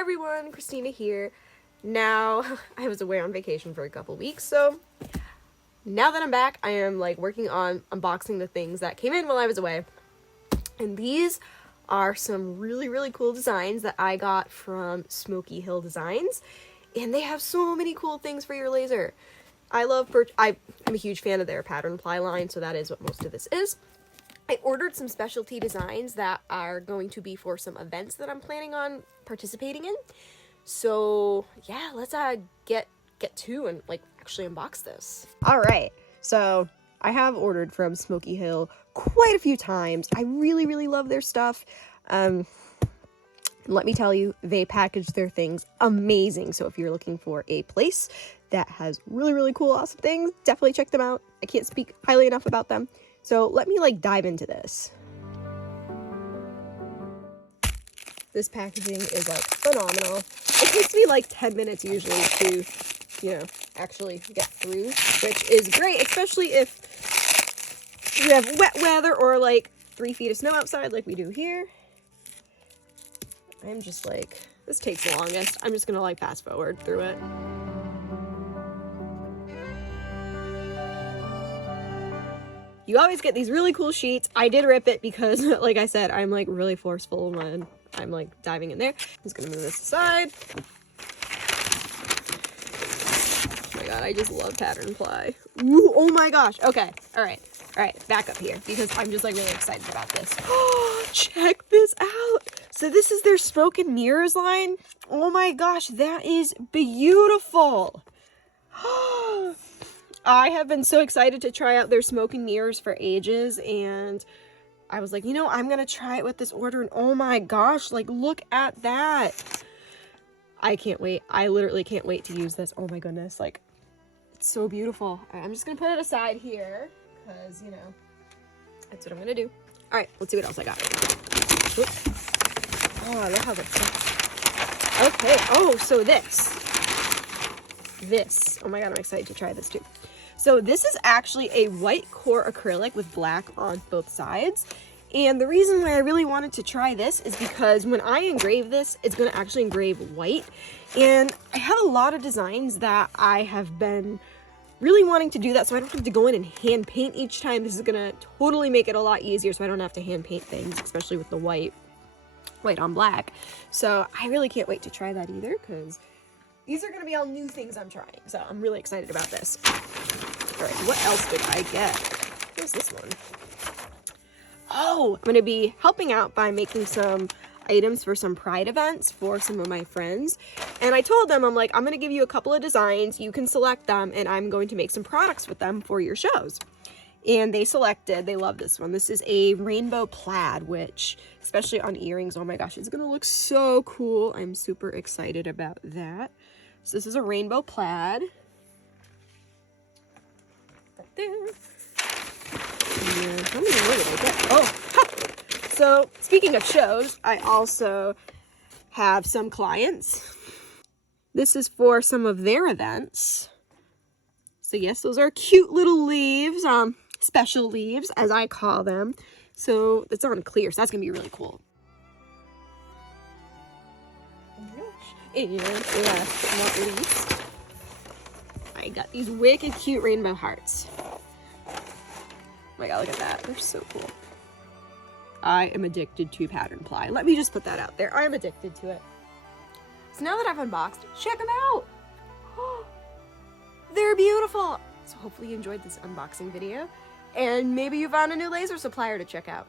Hi everyone, Christina here. Now, I was away on vacation for a couple weeks, so now that I'm back, I am working on unboxing the things that came in while I was away. And these are some really cool designs that I got from Smokey Hill Designs. And they have so many cool things for your laser. I'm a huge fan of their PatternPly line, so that is what most of this is. I ordered some specialty designs that are going to be for some events that I'm planning on participating in. So yeah, let's get to and actually unbox this. All right, so I have ordered from Smokey Hill quite a few times. I really love their stuff. Let me tell you, they package their things amazing. So if you're looking for a place that has really cool, awesome things, definitely check them out. I can't speak highly enough about them. So let me dive into this. This packaging is phenomenal. It takes me 10 minutes usually to, actually get through, which is great, especially if you have wet weather or 3 feet of snow outside like we do here. I'm just this takes the longest. I'm just gonna fast forward through it. You always get these really cool sheets. I did rip it because, like I said, I'm really forceful when I'm diving in there. I'm just gonna move this aside. Oh my god, I just love PatternPly. Ooh, oh my gosh. Okay, all right, back up here because I'm just really excited about this. Oh, check this out. So this is their smoke and mirrors line. Oh my gosh, that is beautiful. I have been so excited to try out their smoke and mirrors for ages, and I was I'm gonna try it with this order, and oh my gosh, look at that. I can't wait. I literally can't wait to use this. Oh my goodness, it's so beautiful. I'm just gonna put it aside here because that's what I'm gonna do. All right, let's see what else I got. Oop. Oh, I love how that's so... Okay. Oh, so this. Oh my god, I'm excited to try this too. So this is actually a white core acrylic with black on both sides. And the reason why I really wanted to try this is because when I engrave this, it's going to actually engrave white. And I have a lot of designs that I have been really wanting to do that, so I don't have to go in and hand paint each time. This is going to totally make it a lot easier so I don't have to hand paint things, especially with the white on black. So I really can't wait to try that either, because these are going to be all new things I'm trying. So I'm really excited about this. All right, what else did I get? Where's this one? Oh, I'm going to be helping out by making some items for some Pride events for some of my friends. And I told them, I'm going to give you a couple of designs. You can select them, and I'm going to make some products with them for your shows. And they love this one. This is a rainbow plaid, which, especially on earrings, oh my gosh, it's going to look so cool. I'm super excited about that. So this is a rainbow plaid. Right there. And how many more did I get? Oh, ha! So speaking of shows, I also have some clients. This is for some of their events. So yes, those are cute little leaves, special leaves, as I call them. So it's on clear, so that's gonna be really cool. And last but not least, I got these wicked cute rainbow hearts. Oh my god, look at that. They're so cool. I am addicted to PatternPly. Let me just put that out there. I'm addicted to it. So now that I've unboxed, check them out. They're beautiful. So hopefully you enjoyed this unboxing video, and maybe you found a new laser supplier to check out.